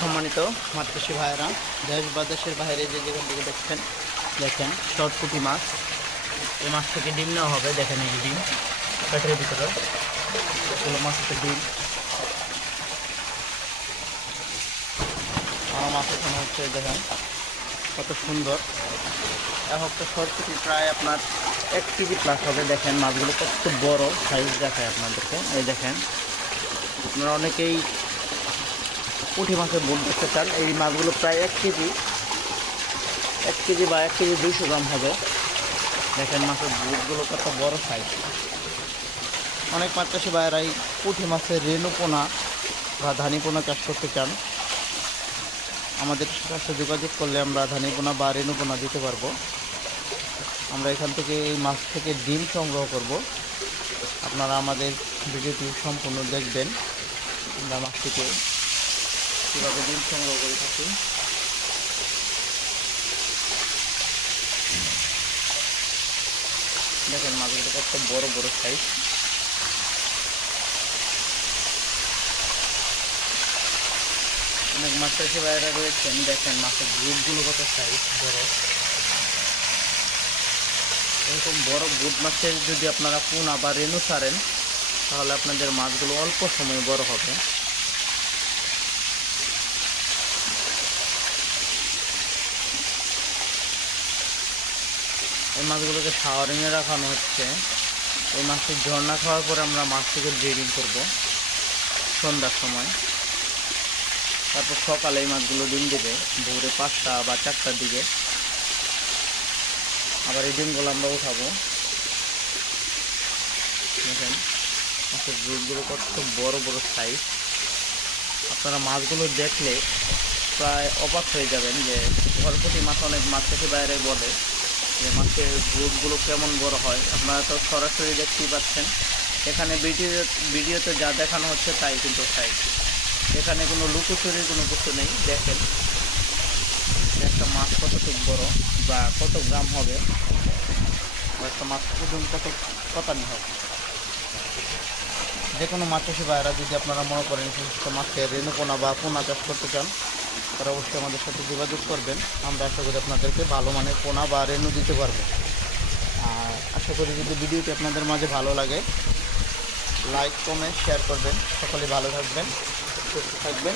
সম্মানিত মাতৃষী ভাইয়েরা, দেশ বা দেশের বাইরে যে যেখান থেকে দেখছেন, দেখেন শর্ট পুঁটি মাছ। এই মাছ থেকে ডিম নেওয়া হবে, দেখেন এই ডিম। পেটের ভিতরে এগুলো মাছের ডিম। আমার মাছ এখানে হচ্ছে, দেখেন, কত সুন্দর। এক একটা শর্ট পুঁটি প্রায় আপনার এক কেজি প্লাস হবে, দেখেন মাছগুলো কত বড় সাইজ দেখায় আপনাদেরকে। এই দেখেন, আপনারা অনেকেই পুঁটি মাছের বোট দেখতে চান। এই মাছগুলো প্রায় এক কেজি। এক কেজি বা এক কেজি দুইশো গ্রাম হবে। দেখেন মাছের বোটগুলো কত বড় সাইজ অনেক মাছ চাষি ভাইয়েরাই পুঁটি মাছের রেণু পোনা বা ধানি পোনা চাষ করতে চান। আমাদের সাথে যোগাযোগ করলে আমরা ধানি পোনা বা রেণু পোনা দিতে পারব। আমরা এখান থেকে এই মাছ থেকে ডিম সংগ্রহ করব। আপনারা আমাদের ভিডিওটি সম্পূর্ণ দেখবেন। আমরা মাছ থেকে কীভাবে ডিম সংগ্রহ করে থাকি। দেখেন মাছগুলো কত বড় বড় সাইজ অনেক মাছ চাষি বাইরে রয়েছেন, দেখেন মাছের গ্রুপগুলো কত সাইজ বড়। এরকম বড় বুট মাছের যদি আপনারা পোনা বা রেনু ছাড়েন, তাহলে আপনাদের মাছগুলো অল্প সময়ে বড় হবে। এই মাছগুলোকে শাওয়ারিংয়ে রাখানো হচ্ছে। এই মাছটি ঝর্ণা খাওয়ার পরে আমরা মাছটিকে ব্রিডিং করব সন্ধ্যার সময়। তারপর সকালে এই মাছগুলো ডিম দেবে, ভোরে পাঁচটা বা চারটার দিকে। আবার এই ডিমগুলো আমরা উঠাবো। দেখেন, মাছের গ্রুপগুলো কত বড় বড় সাইজ আপনারা মাছগুলো দেখলে প্রায় অবাক হয়ে যাবেন যে, ঘরপতি মাছ অনেক মাছ থেকে বাইরে বলে যে মাছের গ্রুপগুলো কেমন বড় হয়, আপনারা তো সরাসরি দেখতেই পাচ্ছেন। এখানে ভিডিও, ভিডিওতে যা দেখানো হচ্ছে তাই কিন্তু সাইজ এখানে কোনো লুকোচুরির কোনো কিছু নেই, দেখেন। একটা মাছ কতটুকু বড় বা কত গ্রাম হবে একটা মাছ ওজন কত কতানি হবে। যে কোনো মাছ চাষি ভাইয়েরা যদি আপনারা মনে করেন সমস্ত মাছের রেণুপোনা বা পোনা চাষ করতে চান তারা অবশ্যই আমাদের সাথে যোগাযোগ করবেন। আমরা আশা করি আপনাদেরকে ভালো মানের পোনা বা রেনু দিতে পারব। আর আশা করি যদি ভিডিওটি আপনাদের মাঝে ভালো লাগে, লাইক, কমেন্ট, শেয়ার করবেন। সকলে ভালো থাকবেন, সুস্থ থাকবেন।